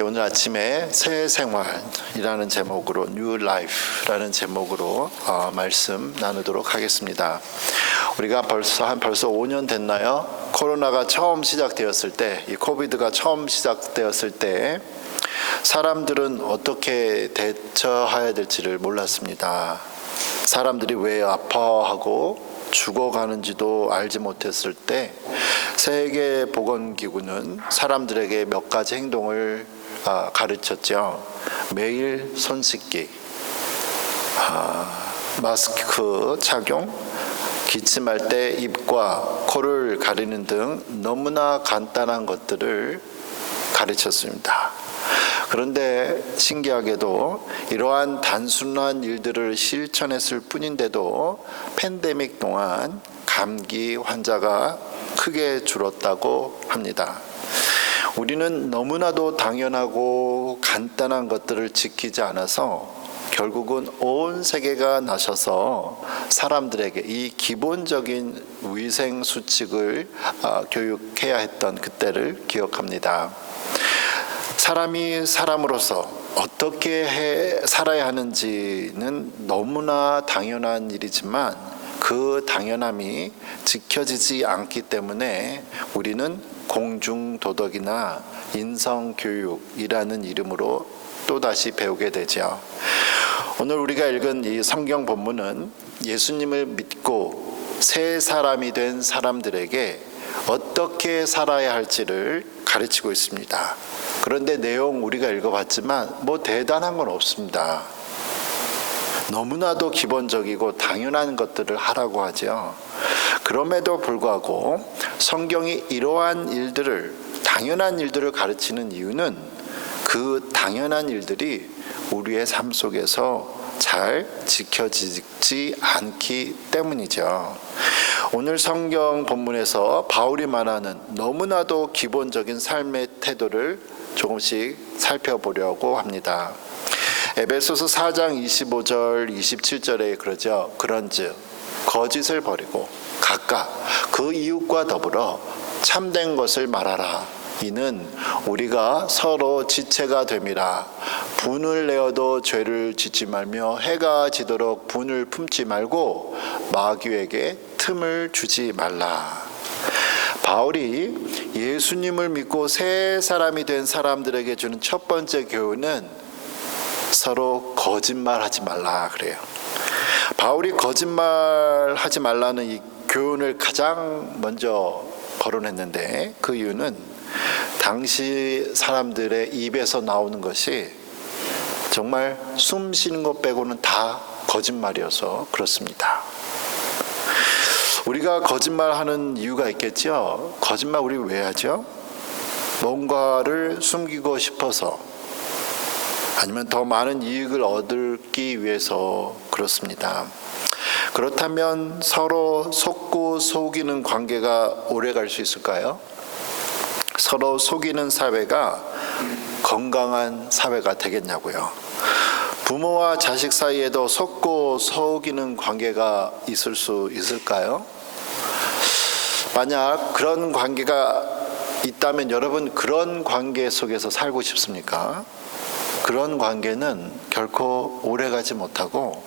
오늘 아침에 새 생활이라는 제목으로 New Life라는 제목으로 말씀 나누도록 하겠습니다. 우리가 벌써 5년 됐나요? 코로나가 처음 시작되었을 때, 이 코비드가 처음 시작되었을 때 사람들은 어떻게 대처해야 될지를 몰랐습니다. 사람들이 왜 아파하고 죽어가는지도 알지 못했을 때 세계보건기구는 사람들에게 몇 가지 행동을 가르쳤죠. 매일 손 씻기, 마스크 착용, 기침할 때 입과 코를 가리는 등 너무나 간단한 것들을 가르쳤습니다. 그런데 신기하게도 이러한 단순한 일들을 실천했을 뿐인데도 팬데믹 동안 감기 환자가 크게 줄었다고 합니다. 우리는 너무나도 당연하고 간단한 것들을 지키지 않아서 결국은 온 세계가 나셔서 사람들에게 이 기본적인 위생 수칙을 교육해야 했던 그때를 기억합니다. 사람이 사람으로서 어떻게 살아야 하는지는 너무나 당연한 일이지만 그 당연함이 지켜지지 않기 때문에 우리는 공중도덕이나 인성교육이라는 이름으로 또다시 배우게 되죠. 오늘 우리가 읽은 이 성경 본문은 예수님을 믿고 새 사람이 된 사람들에게 어떻게 살아야 할지를 가르치고 있습니다. 그런데 내용 우리가 읽어봤지만 뭐 대단한 건 없습니다. 너무나도 기본적이고 당연한 것들을 하라고 하죠. 그럼에도 불구하고 성경이 이러한 일들을, 당연한 일들을 가르치는 이유는 그 당연한 일들이 우리의 삶 속에서 잘 지켜지지 않기 때문이죠. 오늘 성경 본문에서 바울이 말하는 너무나도 기본적인 삶의 태도를 조금씩 살펴보려고 합니다. 에베소서 4장 25절 27절에 그러죠. 그런즉 거짓을 버리고 각각 그 이웃과 더불어 참된 것을 말하라. 이는 우리가 서로 지체가 됨이라. 분을 내어도 죄를 짓지 말며 해가 지도록 분을 품지 말고 마귀에게 틈을 주지 말라. 바울이 예수님을 믿고 새 사람이 된 사람들에게 주는 첫 번째 교훈은 서로 거짓말하지 말라 그래요. 바울이 거짓말하지 말라는 이 교훈을 가장 먼저 거론했는데 그 이유는 당시 사람들의 입에서 나오는 것이 정말 숨 쉬는 것 빼고는 다 거짓말이어서 그렇습니다. 우리가 거짓말하는 이유가 있겠죠. 거짓말 우리 왜 하죠? 뭔가를 숨기고 싶어서, 아니면 더 많은 이익을 얻기 위해서 그렇습니다. 그렇다면 서로 속고 속이는 관계가 오래 갈 수 있을까요? 서로 속이는 사회가 건강한 사회가 되겠냐고요. 부모와 자식 사이에도 속고 속이는 관계가 있을 수 있을까요? 만약 그런 관계가 있다면 여러분 그런 관계 속에서 살고 싶습니까? 그런 관계는 결코 오래가지 못하고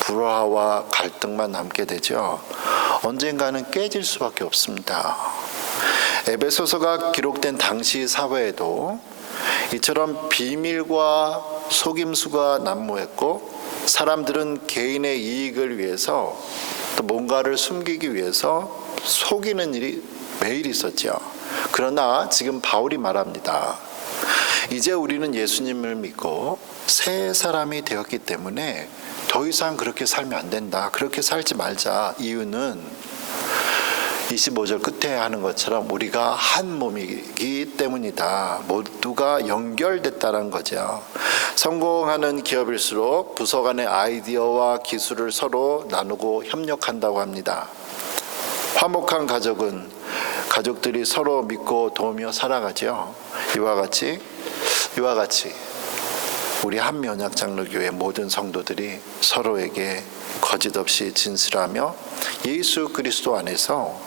불화와 갈등만 남게 되죠. 언젠가는 깨질 수밖에 없습니다. 에베소서가 기록된 당시 사회에도 이처럼 비밀과 속임수가 난무했고 사람들은 개인의 이익을 위해서 또 뭔가를 숨기기 위해서 속이는 일이 매일 있었죠. 그러나 지금 바울이 말합니다. 이제 우리는 예수님을 믿고 새 사람이 되었기 때문에 더 이상 그렇게 살면 안 된다. 그렇게 살지 말자. 이유는 25절 끝에 하는 것처럼 우리가 한 몸이기 때문이다. 모두가 연결됐다는 거죠. 성공하는 기업일수록 부서 간의 아이디어와 기술을 서로 나누고 협력한다고 합니다. 화목한 가족들이 서로 믿고 도우며 살아가죠. 이와 같이 우리 한민연합장로교회 모든 성도들이 서로에게 거짓없이 진실하며 예수 그리스도 안에서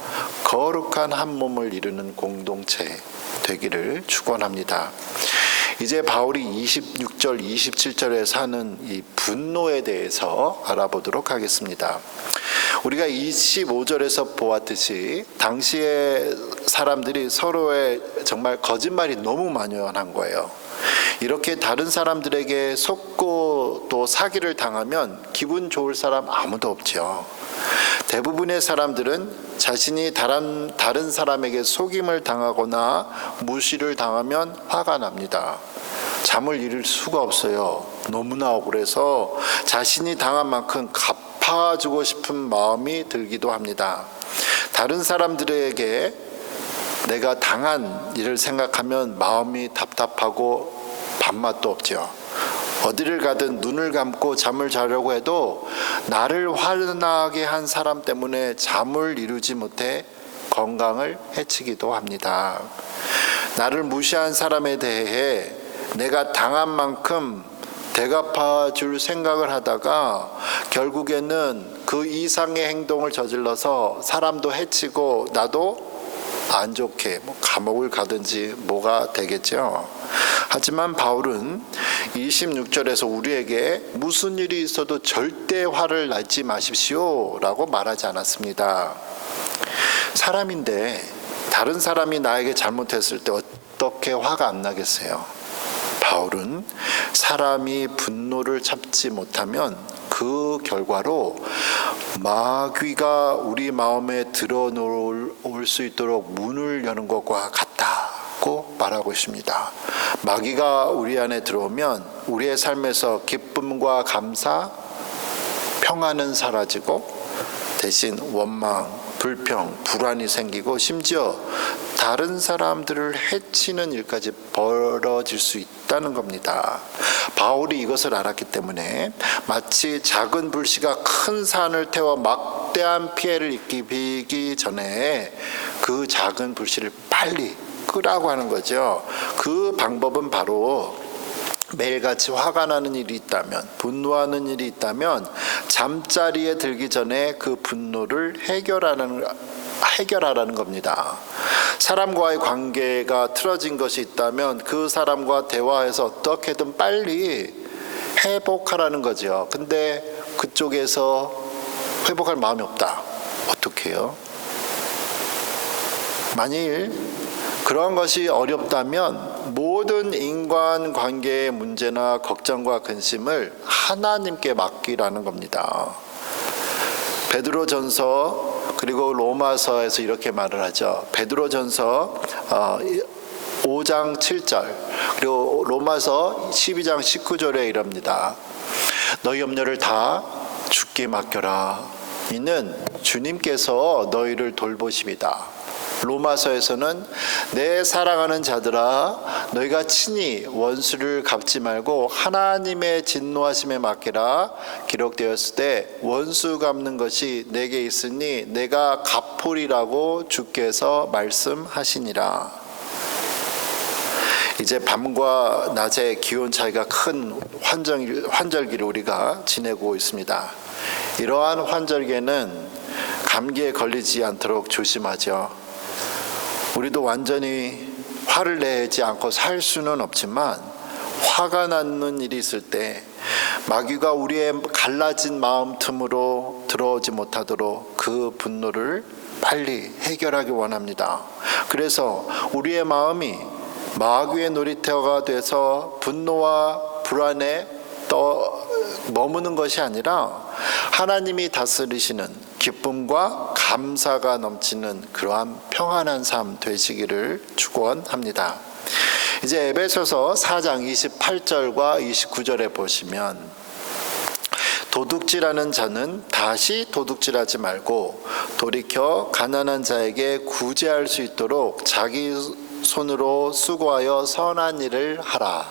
거룩한 한 몸을 이루는 공동체 되기를 축원합니다. 이제 바울이 26절, 27절에서 하는 이 분노에 대해서 알아보도록 하겠습니다. 우리가 25절에서 보았듯이 당시의 사람들이 서로의 정말 거짓말이 너무 만연한 거예요. 이렇게 다른 사람들에게 속고 또 사기를 당하면 기분 좋을 사람 아무도 없죠. 대부분의 사람들은 자신이 다른 사람에게 속임을 당하거나 무시를 당하면 화가 납니다. 잠을 이룰 수가 없어요. 너무나 억울해서 자신이 당한 만큼 갚아주고 싶은 마음이 들기도 합니다. 다른 사람들에게 내가 당한 일을 생각하면 마음이 답답하고 밥맛도 없죠. 어디를 가든 눈을 감고 잠을 자려고 해도 나를 화나게 한 사람 때문에 잠을 이루지 못해 건강을 해치기도 합니다. 나를 무시한 사람에 대해 내가 당한 만큼 대갚아 줄 생각을 하다가 결국에는 그 이상의 행동을 저질러서 사람도 해치고 나도 안 좋게 감옥을 가든지 뭐가 되겠죠. 하지만 바울은 26절에서 우리에게 무슨 일이 있어도 절대 화를 내지 마십시오 라고 말하지 않았습니다. 사람인데 다른 사람이 나에게 잘못했을 때 어떻게 화가 안 나겠어요? 바울은 사람이 분노를 참지 못하면 그 결과로 마귀가 우리 마음에 들어올 수 있도록 문을 여는 것과 같다고 말하고 있습니다. 마귀가 우리 안에 들어오면 우리의 삶에서 기쁨과 감사, 평안은 사라지고 대신 원망, 불평, 불안이 생기고 심지어 다른 사람들을 해치는 일까지 벌어질 수 있다는 겁니다. 바울이 이것을 알았기 때문에 마치 작은 불씨가 큰 산을 태워 막대한 피해를 입히기 전에 그 작은 불씨를 빨리 끄라고 하는 거죠. 그 방법은 바로 매일같이 화가 나는 일이 있다면, 분노하는 일이 있다면 잠자리에 들기 전에 그 분노를 해결하라는 겁니다. 사람과의 관계가 틀어진 것이 있다면 그 사람과 대화해서 어떻게든 빨리 회복하라는 거죠. 근데 그쪽에서 회복할 마음이 없다. 어떻게 해요? 만일 그런 것이 어렵다면 모든 인간관계의 문제나 걱정과 근심을 하나님께 맡기라는 겁니다. 베드로전서 그리고 로마서에서 이렇게 말을 하죠. 베드로전서 5장 7절 그리고 로마서 12장 19절에 이럽니다. 너희 염려를 다 주께 맡겨라. 이는 주님께서 너희를 돌보십니다. 로마서에서는 내 사랑하는 자들아 너희가 친히 원수를 갚지 말고 하나님의 진노하심에 맡기라. 기록되었을 때 원수 갚는 것이 내게 있으니 내가 갚으리라고 주께서 말씀하시니라. 이제 밤과 낮의 기온 차이가 큰 환절기를 우리가 지내고 있습니다. 이러한 환절기에는 감기에 걸리지 않도록 조심하죠. 우리도 완전히 화를 내지 않고 살 수는 없지만 화가 나는 일이 있을 때 마귀가 우리의 갈라진 마음 틈으로 들어오지 못하도록 그 분노를 빨리 해결하기 원합니다. 그래서 우리의 마음이 마귀의 놀이터가 돼서 분노와 불안에 머무는 것이 아니라 하나님이 다스리시는 기쁨과 감사가 넘치는 그러한 평안한 삶 되시기를 축원합니다. 이제 에베소서 4장 28절과 29절에 보시면 도둑질하는 자는 다시 도둑질하지 말고 돌이켜 가난한 자에게 구제할 수 있도록 자기 손으로 수고하여 선한 일을 하라.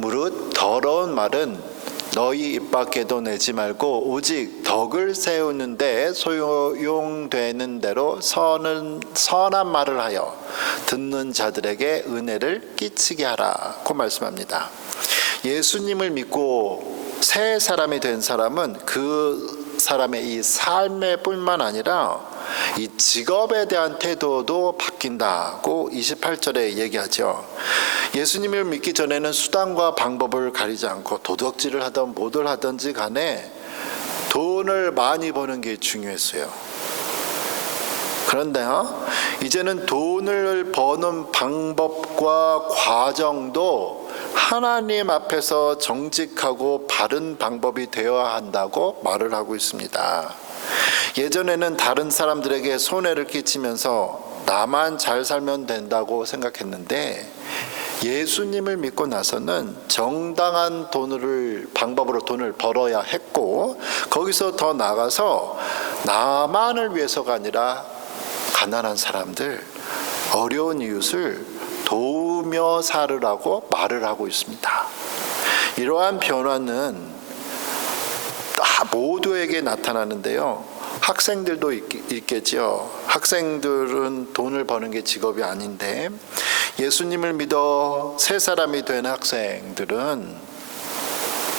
무릇 더러운 말은 너희 입 밖에도 내지 말고 오직 덕을 세우는데 소용되는 대로 선한 말을 하여 듣는 자들에게 은혜를 끼치게 하라고 말씀합니다. 예수님을 믿고 새 사람이 된 사람은 그 사람의 이 삶의 뿐만 아니라 이 직업에 대한 태도도 바뀐다고 28절에 얘기하죠. 예수님을 믿기 전에는 수단과 방법을 가리지 않고 도덕질을 하든 뭐를 하든지 간에 돈을 많이 버는 게 중요했어요. 그런데요, 이제는 돈을 버는 방법과 과정도 하나님 앞에서 정직하고 바른 방법이 되어야 한다고 말을 하고 있습니다. 예전에는 다른 사람들에게 손해를 끼치면서 나만 잘 살면 된다고 생각했는데, 예수님을 믿고 나서는 정당한 방법으로 돈을 벌어야 했고, 거기서 더 나아가서 나만을 위해서가 아니라 가난한 사람들, 어려운 이웃을 도우며 살으라고 말을 하고 있습니다. 이러한 변화는 다 모두에게 나타나는데요, 학생들도 있겠죠. 학생들은 돈을 버는 게 직업이 아닌데, 예수님을 믿어 새 사람이 된 학생들은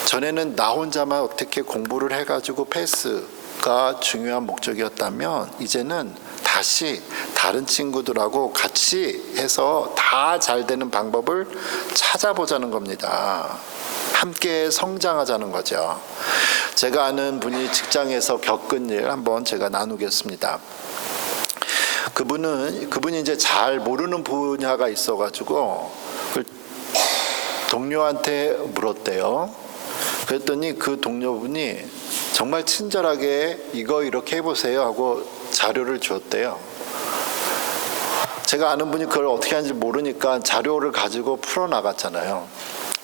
전에는 나 혼자만 어떻게 공부를 해가지고 패스가 중요한 목적이었다면, 이제는 다시 다른 친구들하고 같이 해서 다 잘 되는 방법을 찾아보자는 겁니다. 함께 성장하자는 거죠. 제가 아는 분이 직장에서 겪은 일 한번 제가 나누겠습니다. 그분이 이제 잘 모르는 분야가 있어가지고 동료한테 물었대요. 그랬더니 그 동료분이 정말 친절하게 이거 이렇게 해보세요 하고 자료를 줬대요. 제가 아는 분이 그걸 어떻게 하는지 모르니까 자료를 가지고 풀어나갔잖아요.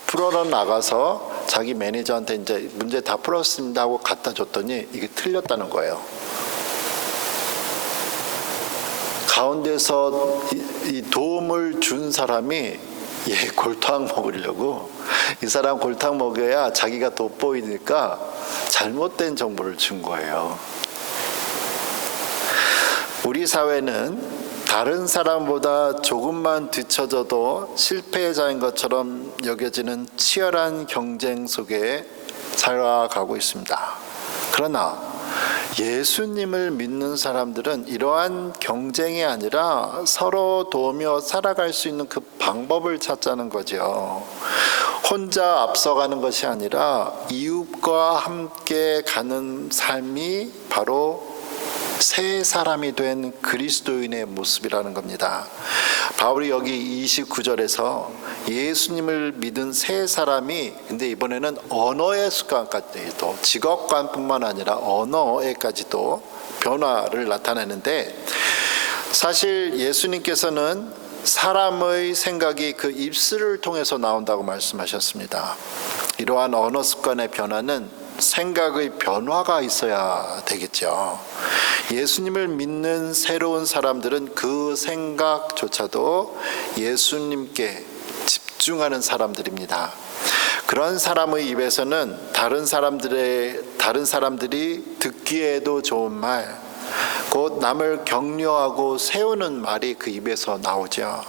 풀어나가서 자기 매니저한테 이제 문제 다 풀었습니다 하고 갖다 줬더니 이게 틀렸다는 거예요. 가운데서 이 도움을 준 사람이 얘 골탕 먹으려고, 이 사람 골탕 먹여야 자기가 돋보이니까 잘못된 정보를 준 거예요. 우리 사회는 다른 사람보다 조금만 뒤처져도 실패자인 것처럼 여겨지는 치열한 경쟁 속에 살아가고 있습니다. 그러나 예수님을 믿는 사람들은 이러한 경쟁이 아니라 서로 도우며 살아갈 수 있는 그 방법을 찾자는 거죠. 혼자 앞서가는 것이 아니라 이웃과 함께 가는 삶이 바로 새 사람이 된 그리스도인의 모습이라는 겁니다. 바울이 여기 29절에서 예수님을 믿은 새 사람이, 근데 이번에는 언어의 습관까지도, 직업관뿐만 아니라 언어에까지도 변화를 나타내는데, 사실 예수님께서는 사람의 생각이 그 입술을 통해서 나온다고 말씀하셨습니다. 이러한 언어 습관의 변화는 생각의 변화가 있어야 되겠죠. 예수님을 믿는 새로운 사람들은 그 생각조차도 예수님께 집중하는 사람들입니다. 그런 사람의 입에서는 다른 사람들이 듣기에도 좋은 말, 곧 남을 격려하고 세우는 말이 그 입에서 나오죠.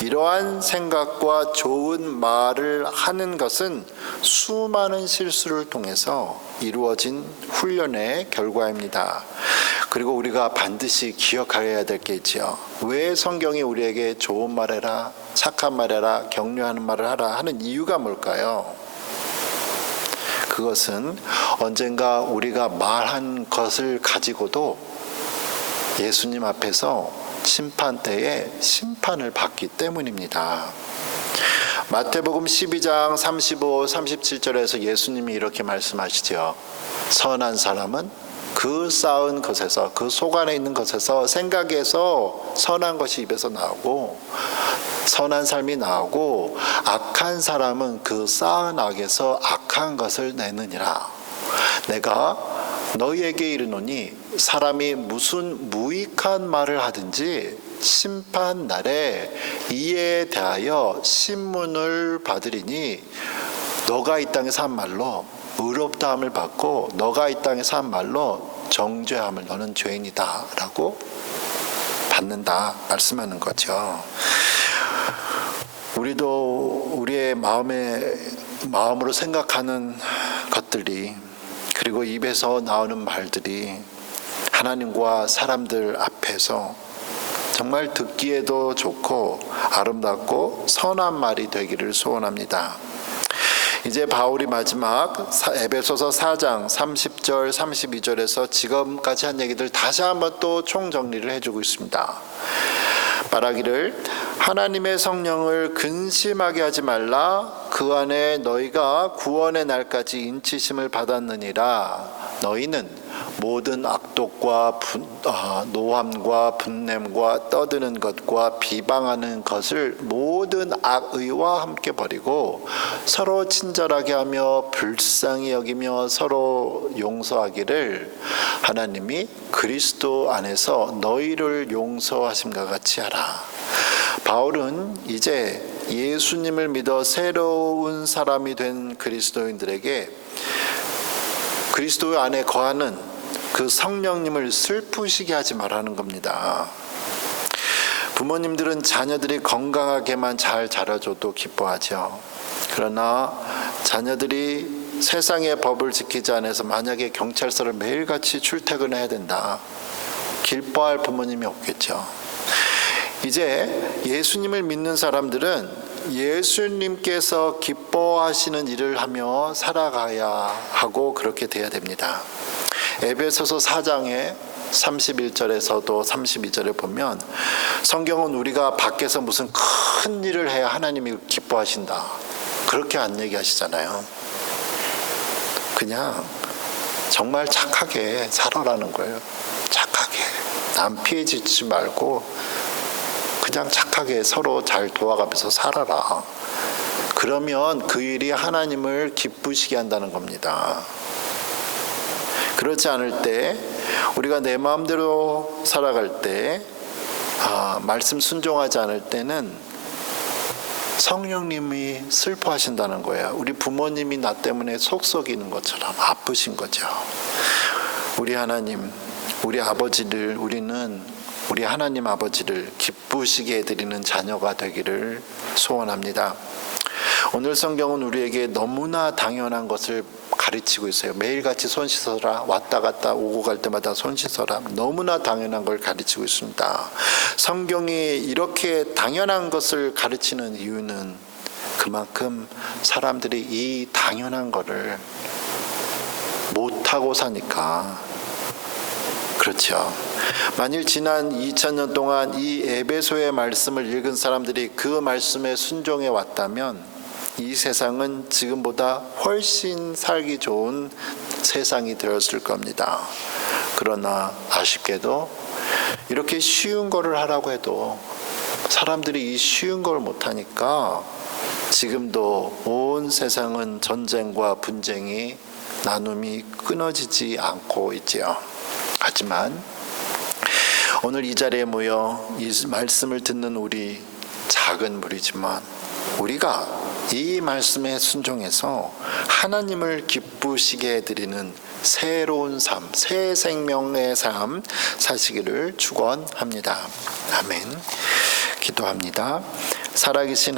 이러한 생각과 좋은 말을 하는 것은 수많은 실수를 통해서 이루어진 훈련의 결과입니다. 그리고 우리가 반드시 기억해야 될 게 있죠. 왜 성경이 우리에게 좋은 말 해라, 착한 말 해라, 격려하는 말을 하라 하는 이유가 뭘까요? 그것은 언젠가 우리가 말한 것을 가지고도 예수님 앞에서 심판 때에 심판을 받기 때문입니다. 마태복음 12장 35, 37절에서 예수님이 이렇게 말씀하시죠. 선한 사람은 그 쌓은 것에서, 그 속 안에 있는 것에서, 생각에서 선한 것이 입에서 나오고, 선한 삶이 나오고, 악한 사람은 그 쌓은 악에서 악한 것을 내느니라. 내가 너희에게 이르노니 사람이 무슨 무익한 말을 하든지 심판 날에 이에 대하여 신문을 받으리니, 너가 이 땅에서 한 말로 의롭다함을 받고 너가 이 땅에서 한 말로 정죄함을, 너는 죄인이다 라고 받는다 말씀하는 거죠. 우리도 우리의 마음으로 생각하는 것들이, 그리고 입에서 나오는 말들이 하나님과 사람들 앞에서 정말 듣기에도 좋고 아름답고 선한 말이 되기를 소원합니다. 이제 바울이 마지막 에베소서 4장 30절 32절에서 지금까지 한 얘기들 다시 한번 또 총정리를 해주고 있습니다. 말하기를 하나님의 성령을 근심하게 하지 말라. 그 안에 너희가 구원의 날까지 인치심을 받았느니라. 너희는 모든 악독과 노함과 분냄과 떠드는 것과 비방하는 것을 모든 악의와 함께 버리고 서로 친절하게 하며 불쌍히 여기며 서로 용서하기를 하나님이 그리스도 안에서 너희를 용서하심과 같이 하라. 바울은 이제 예수님을 믿어 새로운 사람이 된 그리스도인들에게 그리스도 안에 거하는 그 성령님을 슬프시게 하지 말라는 겁니다. 부모님들은 자녀들이 건강하게만 잘 자라줘도 기뻐하죠. 그러나 자녀들이 세상의 법을 지키지 않아서 만약에 경찰서를 매일같이 출퇴근해야 된다. 기뻐할 부모님이 없겠죠. 이제 예수님을 믿는 사람들은 예수님께서 기뻐하시는 일을 하며 살아가야 하고 그렇게 돼야 됩니다. 에베소서 4장에 31절에서도 32절에 보면 성경은 우리가 밖에서 무슨 큰 일을 해야 하나님이 기뻐하신다 그렇게 안 얘기하시잖아요. 그냥 정말 착하게 살아라는 거예요. 착하게 남 피해 주지 말고 그냥 착하게 서로 잘 도와가면서 살아라. 그러면 그 일이 하나님을 기쁘시게 한다는 겁니다. 그렇지 않을 때 우리가 내 마음대로 살아갈 때 말씀 순종하지 않을 때는 성령님이 슬퍼하신다는 거예요. 우리 부모님이 나 때문에 속 썩이는 것처럼 아프신 거죠. 우리 하나님, 우리 아버지를 우리 하나님 아버지를 기쁘시게 해드리는 자녀가 되기를 소원합니다. 오늘 성경은 우리에게 너무나 당연한 것을 가르치고 있어요. 매일같이 손 씻어라. 왔다 갔다 오고 갈 때마다 손 씻어라. 너무나 당연한 걸 가르치고 있습니다. 성경이 이렇게 당연한 것을 가르치는 이유는 그만큼 사람들이 이 당연한 거를 못하고 사니까 그렇죠. 만일 지난 2000년 동안 이 에베소의 말씀을 읽은 사람들이 그 말씀에 순종해 왔다면 이 세상은 지금보다 훨씬 살기 좋은 세상이 되었을 겁니다. 그러나 아쉽게도 이렇게 쉬운 거를 하라고 해도 사람들이 이 쉬운 걸 못하니까 지금도 온 세상은 전쟁과 분쟁이 나눔이 끊어지지 않고 있지요. 하지만 오늘 이 자리에 모여 이 말씀을 듣는 우리 작은 무리지만 우리가 이 말씀에 순종해서 하나님을 기쁘시게 해드리는 새로운 삶, 새 생명의 삶 사시기를 축원합니다. 아멘. 기도합니다. 살아계신